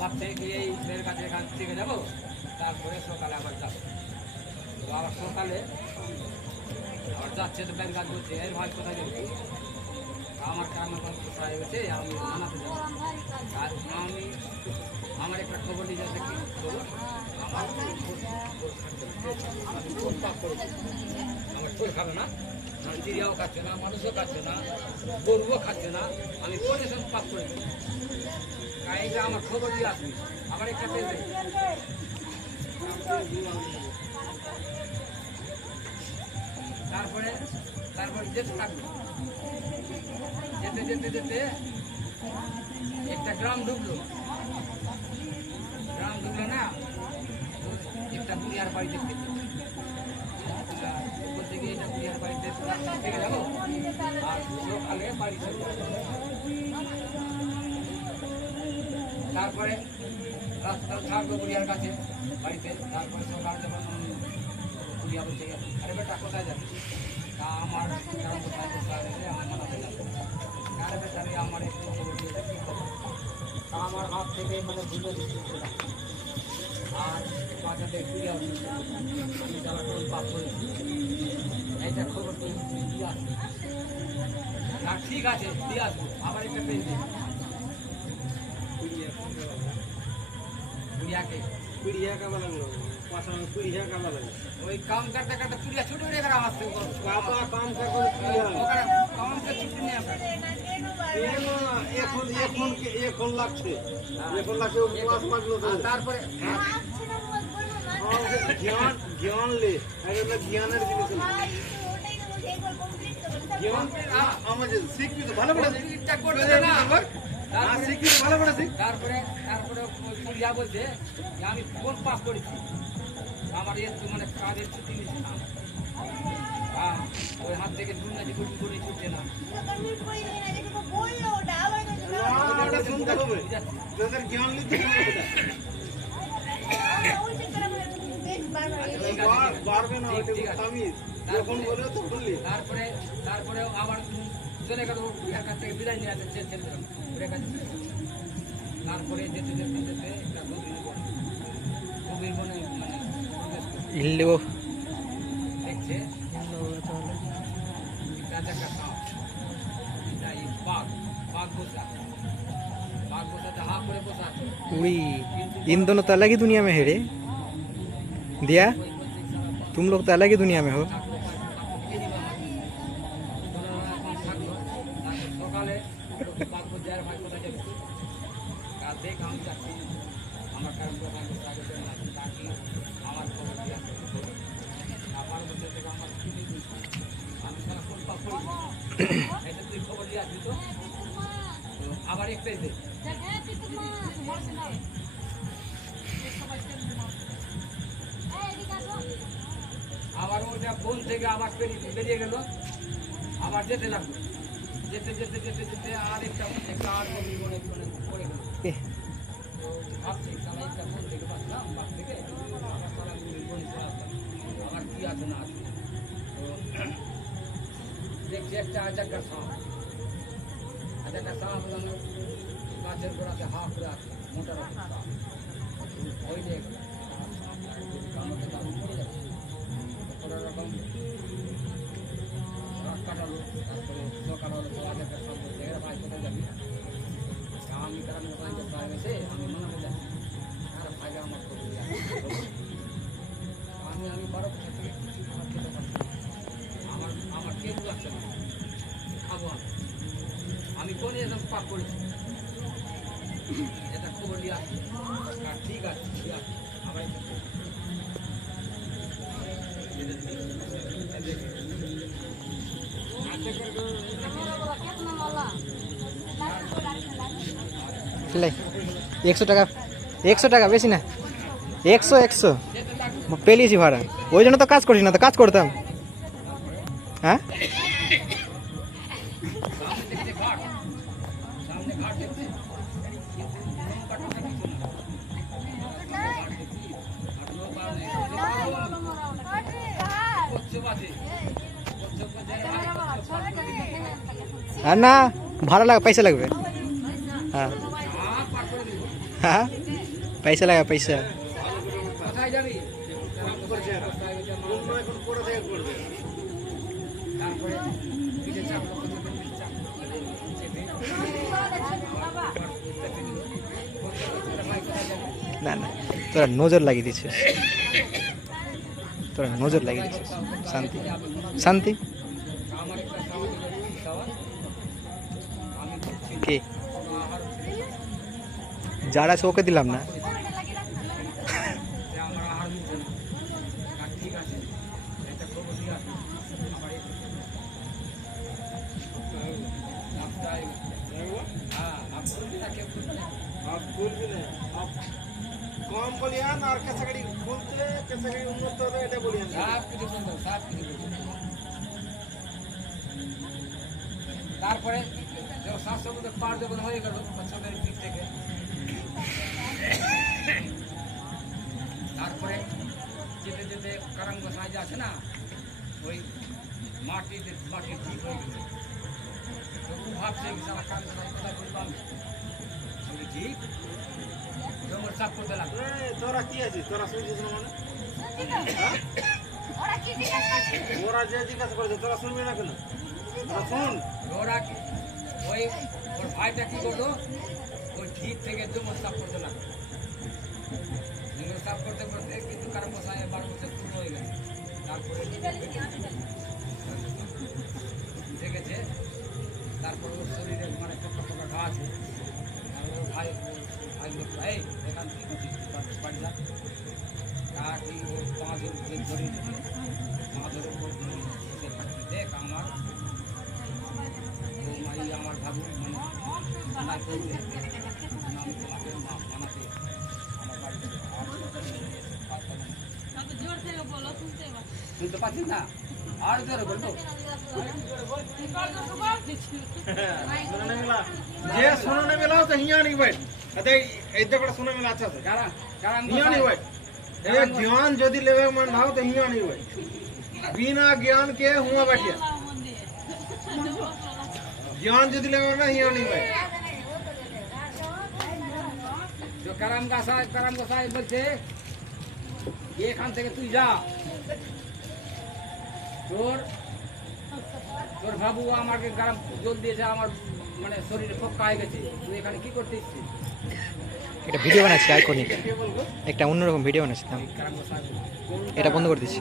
ভাবছে কি এই মেয়ের কাছে এখান থেকে যাবো, তারপরে সকালে আবার যাবো। তো আবার সকালে আবার যাচ্ছে, তো ব্যাংক কাজ বলছে এই ভাই কোথায় যাবো, আমার কাম এখন কোথায় গেছে, আমি মানাতে যাবো। আর আমি আমার একটা খবর নিয়ে যাচ্ছে কি খবর, আমার আমার ফুল খাবে না, চিড়িয়াও খাচ্ছে না, মানুষও খাচ্ছে না, গরুও খাচ্ছে না, আমি পরিশ্রম পাপ করেছি। এইটা আমার খবর দিয়ে আসবি, আমার একটা পেয়ে তারপরে তারপরে যেতে থাকবে, যেতে যেতে যেতে একটা গ্রাম ঢুকলো না, একটা বুড়িয়ার বাড়ি দেখতে বলতে গিয়ে এটা বুড়িয়ার বাড়িতে থেকে যাবো, আর সকালে বাড়ি চলে যাবো। তারপরে রাস্তা থাকবো বুড়িয়ার কাছে বাড়িতে, তারপরে সকাল যখন বুড়িয়া বলতে আরে বেটা কোথায় যাবে, তা আমার গ্রাম কোথায় কোথায় আমার মানাতে যাবে, আরে বেটা আমি আমার একটু খবর দিয়ে যাচ্ছি, তা আমার হাত থেকে মানে ভুলে দিচ্ছিল আর বাজারে ফিরে আসছি, আমি যারা কোন পাপ করেছি এইটা খবর দিয়ে আসবো। না ঠিক আছে দিয়ে আসবো, আবার একটা পেয়ে দিই ওই কাম করতে করতে পুরিয়া ছুটি উঠে গেল আমার থেকে এখন লাগছে তারপরে জ্ঞান লে জ্ঞানের জিনিস আমাদের শিক্ষিত ভালো করে তারপরে পুরিয়া বলছে যে আমি কোন পাপ করেছি, আমার একটু মানে কাজের ছুটি নিচ্ছে না, ওই হাত থেকে দুর্নাজি করে ছুটছে না, জ্ঞান নিতে তারপরে তারপরে আবার চলে গেল ওর কাছ থেকে বিদায় নিয়ে আসে ছেলেরা, তারপরে যেতে যেতে যেতে একটা গভীর বনে মানে দেখছে बाघ बसा हाफ করে বসা उड़ी इन दोनों तो अलग ही दुनिया में है रे दिया, तुम लोग तो अलग ही दुनिया में हो। সকালে বাঘ বজার ভাই কোথায় যাবে, আর দেখ আমি যাচ্ছি আমার কারণ দোকান কাগজে না তাকি আমার খবর দিয়ে আমার মধ্যে থেকে আমার আমি সারা কোন পাপ করি এটা তুই খবর দিয়ে আসবি তো আবার এক পেজ দে আবার ওটা ফোন থেকে আবার বেরিয়ে গেল, আবার যেতে লাগলো, যেতে যেতে যেতে যেতে আর একটা আর মনে পড়ে গেল। তো ভাবছি তাহলে একটা ফোন থেকে পাচ্ছিলাম বাস থেকে আবার তারা ফোন করে আসলাম আবার কি আছে না আছে, তো দেখছি একটা আজাকার সাপ বললাম গাছের গোড়াতে হা করে আছে মোটা রকম সাপ, ওই দেখ কোনো রকম রাত কাটালো, তারপরে সকাল হলো তো আজাকার সাপ বলছে এরা ভাই কোথায় যাবি, আমি কারণ ওখানে প্রায় গেছে আমি মানাতে যাচ্ছি, আর ভাগে আমার আমি 12 বছর থেকে আমার খেতে পারছি আমার কেউ লাগছে না, খাবো আমি কোন এরকম পাপ করেছি এটা খবর নিয়ে আসছি, ঠিক আছে ঠিক আছে আবার একশো টাকা বেশি না, 100 পেলিয়েছি ভাড়া, ওই জন্য তো কাজ করিস না, তো কাজ করতাম। হ্যাঁ আর না ভাড়া লাগবে, পয়সা লাগবে। হ্যাঁ হ্যাঁ পয়সা লাগা পয়সা কোথায় যাবি করছে অন্য এখন করে থেকে করবে তারপরে পিঠে চাপলো চাপ চেপে ভাই কোথায় যাবি না না তোরা নজর লাগিয়ে দিচ্ছিস তোরা নজর লাগিয়ে দিচ্ছিস শান্তি শান্তি আমার একটা সামাজিক খাওয়া আমি করছি কে আহার যারা আছে ওকে দিলাম না যে আমার আহার মিলছে না আর ঠিক আছে একটা খবর দিয়ে আসবে আমার এই রাস্তায় হ্যাঁ आप खुल भी ना क्या खुल भी आप फूल भी नहीं आप कम बलियान और कैसा गाड़ी खुलते कैसा गाड़ी उन्नत होता है এটা বলিয়ান साफ की दिखुन दो साफ की दिखुन তারপরে যখন শ্বাস সমুদ্র পার যখন হয়ে গেল বাচ্চাদের দিক থেকে তারপরে যেতে যেতে কারাঙ্গ সাহায্য আছে না ওই মাটির ঠিক হয়ে গেছে তো ও ভাবছে কি সারা কারণ কোথায় বললাম ঠিক জমর চাপ করতে লাগলো তোরা কি আছে তোরা শুনছিস না মানে ওরা কি জিজ্ঞাসা করছে? ওরা যে জিজ্ঞাসা করেছে তোরা শুনবি না কেন তোরা শুন ওরা ওই ওর ভাইটা কি করলো ওই ঠিক থেকে জমর চাপ করতে লাগলো জমর চাপ করতে করতে কিন্তু কারণ মশাই 12 বছর পুরো হয়ে গেল তারপরে দেখেছে তারপরে ওর শরীরে মানে ছোট্ট ছোট ঘা আছে আর ওর ভাই ভাই লোক এই এখান কি করছিস বাড়ি যা কাকি ও পাঁচ ধরে পাঁচ ধরে দেখ আমার বৌমাই আমার ভাবি মানে মানায় করবে আমি তোমাকে মানাতে আমার বাড়িতে শুনতে পাচ্ছিস না আর জোরে বলবো सुनने मिला जे सुनने मिला तो हिया नहीं बैठ अते इधर बड़ा सुनने मिला अच्छा से কারা কারা हिया नहीं बैठ ए ज्ञान यदि लेवे मन भाव तो हिया नहीं बैठ बिना ज्ञान के हुआ बैठिया ज्ञान यदि लेवे ना हिया नहीं बैठ जो কারাম গোসাই বলছে এখান থেকে তুই যা তোর বাবু আমাকে গরম জল দিয়েছে আমার মানে শরীরে ফোক্কা হয়ে গেছে তুই এখানে কি করতে এসেছিস একটা ভিডিও বানাচ্ছি আইকনিক একটা অন্যরকম ভিডিও বানাচ্ছি দাম কারাম গোসাই এটা বন্ধ করে দিচ্ছি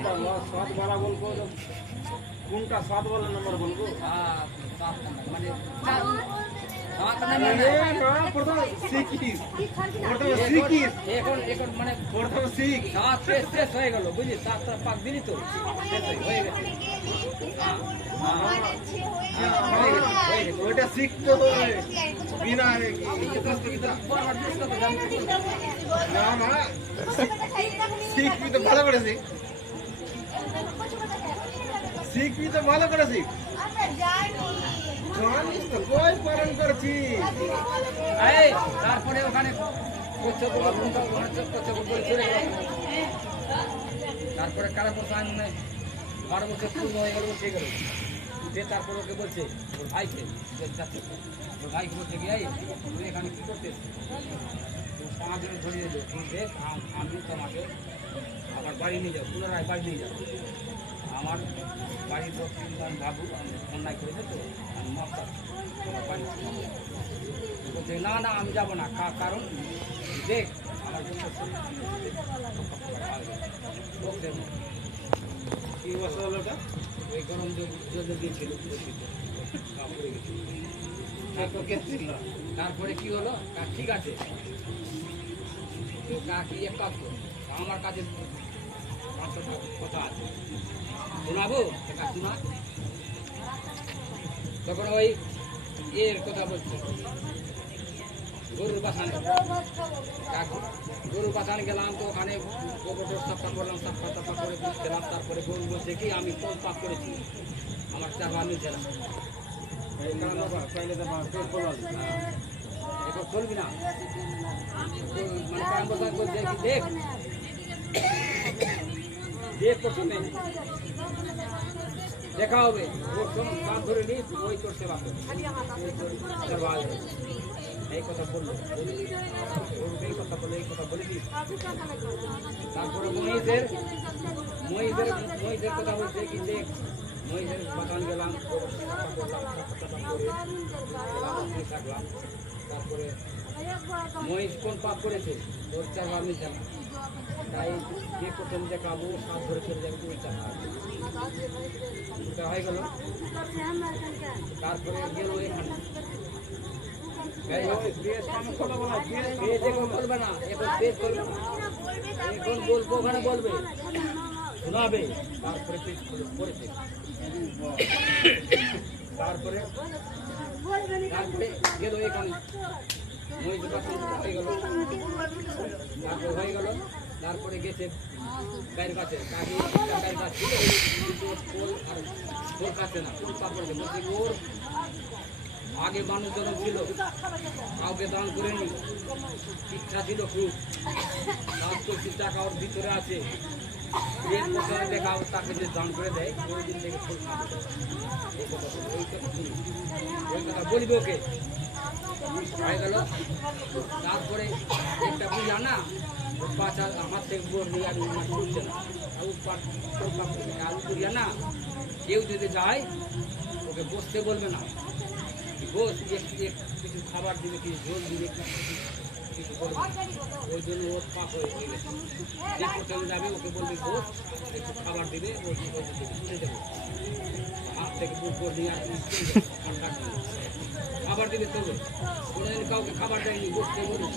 स्वाद वाला बोल को कौन का स्वाद वाला नंबर बोल को মানে সাত ए নাম্বার ना प्रथम सीखिस प्रथम सीखिस এখন মানে प्रथम सीख সাত শেষ হয়ে গেল বুঝলি 7টা পাক দিলি তো শেষ হয়ে গেছে ওইটা শিখতে হবে বিনা না না শিখবি তো ভালো করে শিখ শিখবি তো ভালো করে শিখ জানিস তো কই পালন করছি এই তারপরে ওখানে তারপরে কারা বসান 12 বছর পূর্ণ হয়ে গেল উঠে গেল উঠে তারপর ওকে বলছে ওর ভাইকে যাচ্ছে ওর ভাইকে বলছে কি এই তুই এখানে কি করতে 5 দিন ধরিয়ে দিল তুই দেখ আমি তোমাকে আমার বাড়ি নিয়ে যাও পুনরায় বাড়ি নিয়ে যাও আমার বাড়ির লোক কিন্তু আমি ভাবু আমি অন্যায় করেছে তো আমি মাপ চাচ্ছি আমার বাড়ি বলছে না না আমি যাবো না কারণ দেখ আমার কি বসা হলো ওটা ওই গরম জল দিয়েছিল তারপরে কি হলো ঠিক আছে তো কাকি এক কাজ করো আমার কাছে 500 টাকা কথা আছে শোনাবো শোনা তখন ওই এর কথা বলছে গরুর বাসানে গরুর বাসানে গেলাম তো ওখানে গোবর সাফা করলাম সাফা করে খেলাম তারপরে গরু বলছে কি আমি তো পাক করেছি আমার চাপা নিচে না এখন চলবি না মানে কারণ বসান বলছে কি দেখ দেখ প্রথমে দেখা হবে ওর সঙ্গে কাজ ধরে নিস ওই তোর সেবা করবে এই কথা বললো বলেছিস? তারপরে মহিষের কথা বলছে কি যে মহিষের বাগান গেলাম, থাকলাম। তারপরে মহিষ কোন পাপ করেছে? ওর চারবার মিশে না, তাই যে প্রথম দেখাবো সাপ ধরে চলে যাবে ওই চারবার হয়ে গেল। তারপরে গেল এখানে বলবে না, এখন বলবো ওখানে বলবে শোনাবে। তারপরে করেছে, তারপরে গেল এখানে মহিষ হয়ে গেল, তারপরে হয়ে গেল। তারপরে গেছে গায়ের কাছে, গায়ের কাছে ছিল আর ওর কাছে না, ওর পাপড়ে বলছে ওর আগে মানুষ যখন ছিল কাউকে দান করেনি, ইচ্ছা ছিল খুব, দান করছি টাকা ওর ভিতরে আছে, দেখা তাকে যে দান করে দেয় ওই দিন থেকে ফুল খাবে। ওই কথা বলবি ওকে হয়ে গেল। তারপরে একটা বুঝা না পাঁচ আমার থেকে বোর নিয়ে আমি করছে না আলু করিয়া না, কেউ যদি যায় ওকে বসতে বলবে না, বস কিছু খাবার দিবে, কিছু ঝোল দিবে, কিছু বলবে। ওই জন্য ওর পাপ হয়ে গেছে। যে প্রথমে যাবে ওকে বলবে বস একটু খাবার দিবে, ওই চলে যাবে হাত থেকে বোর নিয়ে আর খাবার দিবে তবে কোনোদিন কাউকে খাবার দেয়নি, বসতে বলবে।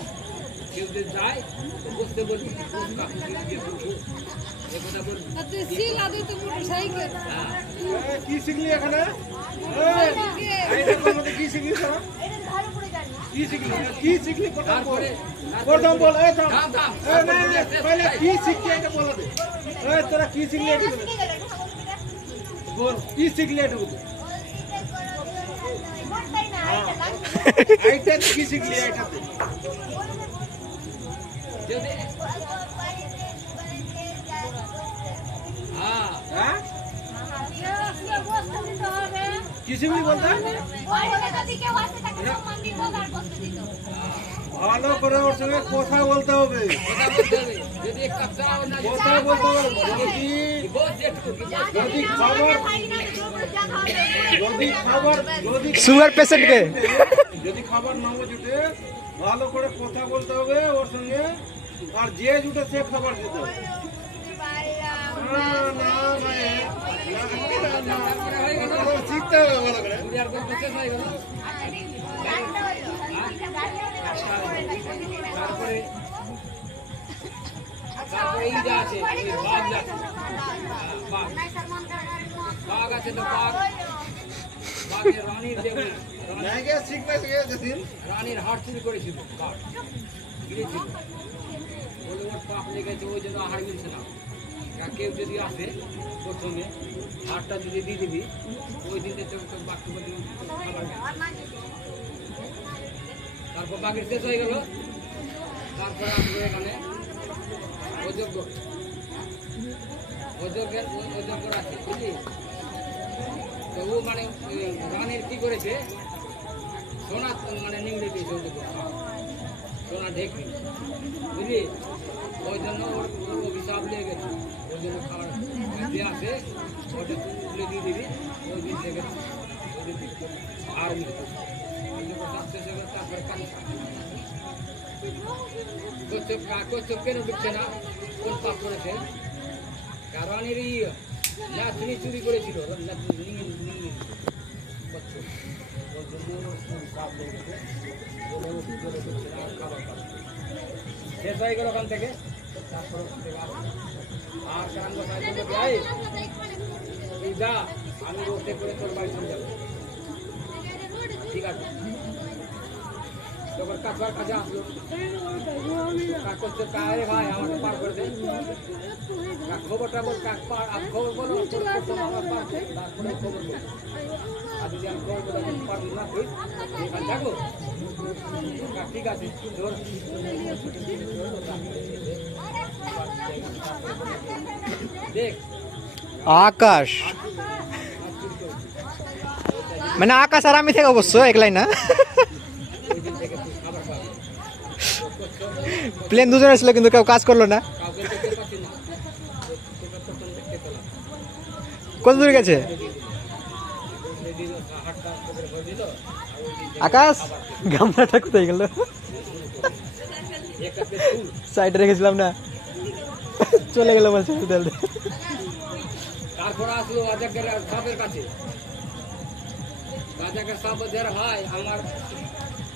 কেউ যদি যায় তো বসতে বলবি, কি শিখলি এখানে? কি শিখলি? কি শিখলি? কি শিখলি? প্রথম বল, কি শিখলি এটা বলে দে। তোরা কি শিখলি এটা বল, কি শিখলি এটা বল। এইটা কি শিখলি? এইটাতে কি শিখলি বলতে? ভালো করে ওর সঙ্গে কথা বলতে হবে, কথা বলতে হবে। সুগার পেশেন্টকে যদি খাবার না জুটে ভালো করে কথা বলতে হবে ওর সঙ্গে, আর যে জুটে সে খাবার দিতে হবে। শিখতে হবে ভালো করে। তারপরে এই যা আছে বাঘ আছে, তো বাঘের রানীর রানীর হাট চুরি করেছিল, বাঘ গিরেছিল, বলে ওর পাপ লেগেছে, ওই জন্য আহার মিলছে না। কেউ যদি আসে প্রথমে হাটটা যদি দিয়ে দিবি ওই দিনটা বাঘকে খাবার খায়। তারপর বাঘের শেষ হয়ে গেল। তারপরে আসবো এখানে অযোগ্য আছে, বুঝলি? তো ও মানে রানীর কি করেছে, সোনা মানে নিংড়ে দিয়েছে, সোনা ঢেকে, বুঝলি? ওই জন্য ওর অভিশাপ লেগে গেছে, ওই জন্য খাবার দিয়ে আসে ওটা তুলে দিয়ে দিবি, ওই দিন থেকে আর মিলবে। তারপরে কচ্ছপ কেন ঢুকছে না? কোন পাপ করেছে? রানীর তিনি চুরি করেছিল শেষ হয়ে গেল ওখান থেকে। তারপরে আর কারণ যা আমি রোডে করে তোর বাড়ি চলে যাবো, ঠিক আছে? তোর কাছার কাছে আসলো, করছে কারে ভাই আমাকে পার করে দে, খবরটা বল, খবর বলো, তারপরে খবর বল। আর যদি আমি খবর বলে পারবো না তুই এখানে থাকো, ঠিক আছে ধর। দেখ আকাশ মানে আকাশ আর আমি থেকে অবশ্য একলাই না। ওই দিন থেকে তুই খাবার পাবি। প্লেন দুজনে ছিল কিন্তু কেউ কাজ করলো না। কাউকে দেখতে পাচ্ছি না। প্রথম দেখতে পেলাম। কত দূর গেছে সেদিন হাটটা করে ভরে দিল, আর ওই দিন থেকে আকাশ? গামলাটা কোথায় গেল? একটা পেট ফুল। সাইডে রেখেছিলাম না, চলে গেল বলছে হোটেল। তারপরে আসলো রাজাকের সাপের কাছে। রাজাকের সাপ বলছে, "আরে ভাই, আমার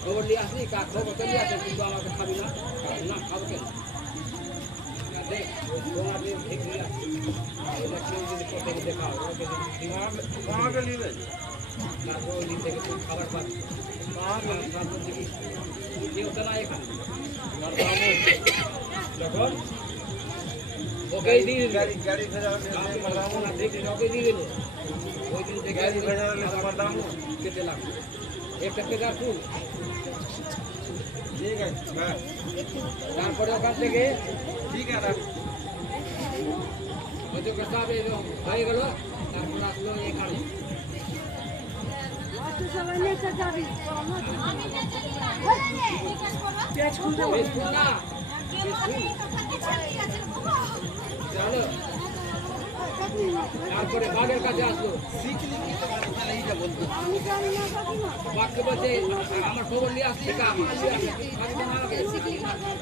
খবর নিয়ে আসলি, খবর তো নিয়ে আসে, কিন্তু আমাকে খাবি না।" "না, খাবো কেন? দেখ, তোমার যে ঠিক নিয়ে আসছি, এটা কেউ যদি কোথায় দেখা হয়, ওকে যদি দিই, আমাকে নিবে তারপর ওই দিন থেকে তুই খাবার পাবি। তারপর দেখি কেউ তো না এখানে। তখন ওকেই দিয়ে দিল। গাড়ি গাড়ি ভেজা ওকে দিয়ে দিল। ওই দিন থেকে গাড়ি ভেজা হলে আবার তোমার দাম খেতে লাগলো। একটা পেটার ফুল। ঠিক আছে হ্যাঁ তারপরে ওখান থেকে ঠিক আছে ওদেরকে সব হয়ে গেল। তারপর আসলো এখানে। বেশ ফুল না, বেশ ফুল। জানো? তারপরে বাঘের কাছে আসলো। বাঘকে বলছে, "আমার খবর নিয়ে আসছি, খাবি না আমাকে?"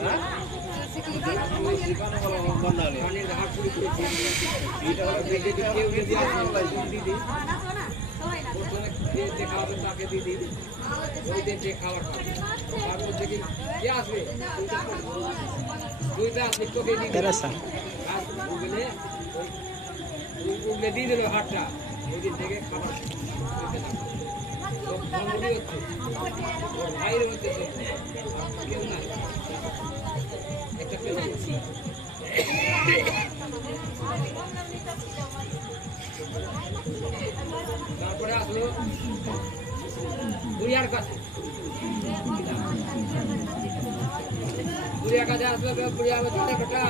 হ্যাঁ? পানির হাত পুরি করেছে। এটা হলো বেঁচে দিয়ে কেউ যদি আসে, দিদি প্রথমে যে দেখা হবে তাকে দিদি ওই দিন যে খাবার খাবে। তারপর দেখি কে আসবে, দুইটা আসলে তোকে দিদি তেরাসা। উগলে উগলে দিয়ে দিল হাটটা। ওই দিন থেকে খাবার খেতে লাগলো। সব ফ্যামিলি হচ্ছে, ওর ভাইয়ের হচ্ছে, কেউ নাই। একটা পেয়েছি। তারপরে আসলো বুড়িয়ার কাছে। বুড়িয়ার কাছে আসলো, বুড়িয়া বলছে, "বেটা,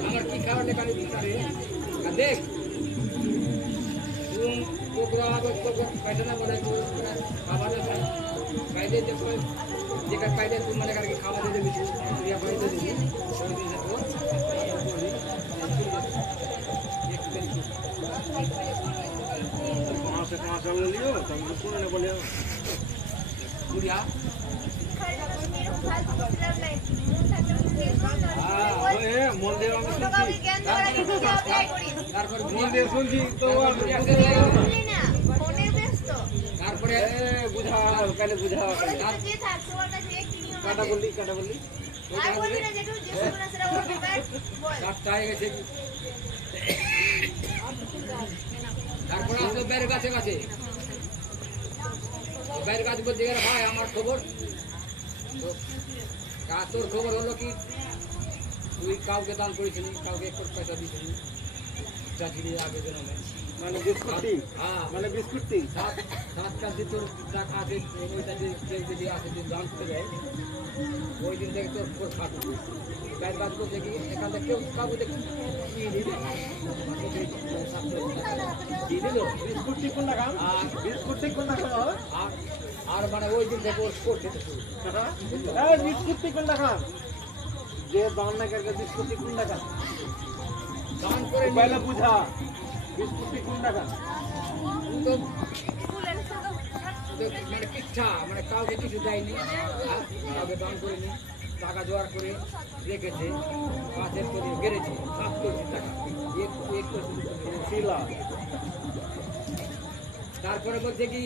আমার কি খাবার লেখানি দিতে দেখ, तुम प्रोग्राम पैसे ना बोले तो खावा ना खाए कायदे देखो जेकर कायदे तुम मने करके खावा दे देबी या भाई दे देबी कोई दिन देखो कहाँ से लियो तुम सुन ने बोलियो बुढ़िया ए मंदिर में सुनছি তারপর মন্দির শুনছি তো আর তারপরে বুঝা কালে বুঝা কাটা বললি রাতটা হয়ে গেছে। তারপরে আসলো বাইরের কাছে বাইরের কাছে বলছে, "আরে ভাই, আমার খবর তোর খবর হলো কি, তুই কাউকে দান করেছিলি, কাউকে 1 কোটি পয়সা দিয়েছিলি, চাকরি আগে জন্মে। মানে বিস্কুটটি হ্যাঁ, মানে বিস্কুটটি সাতটা যে তোর টাকা আছে, ওইটা যে কেউ যদি আসে যে দান করে দেয়, ওই দিন থেকে তোর খাট বাইরের কাজ করছে কি, এখান থেকে কেউ কাউকে দেখি দিয়ে দিল বিস্কুটটি কোনটা খান আর বিস্কুটটি কোনটা খান আর আর মানে ওই দিন থেকে ওর স্পোর্ট খেতে শুরু। এই বিস্কুটটি কোনটা খান যে দান না করকে বিস্কুটটি কোনটা খান দান করে পয়লা বুঝা বিস্কুটটি কোনটা খান তো মানে ইচ্ছা মানে কাউকে কিছু দেয়নি, হ্যাঁ, কাউকে দান করেনি, টাকা জোগাড় করে রেখেছে, কাজের করে গেড়েছে, সাত করেছে টাকা এক শিলা তারপরে বলছে কি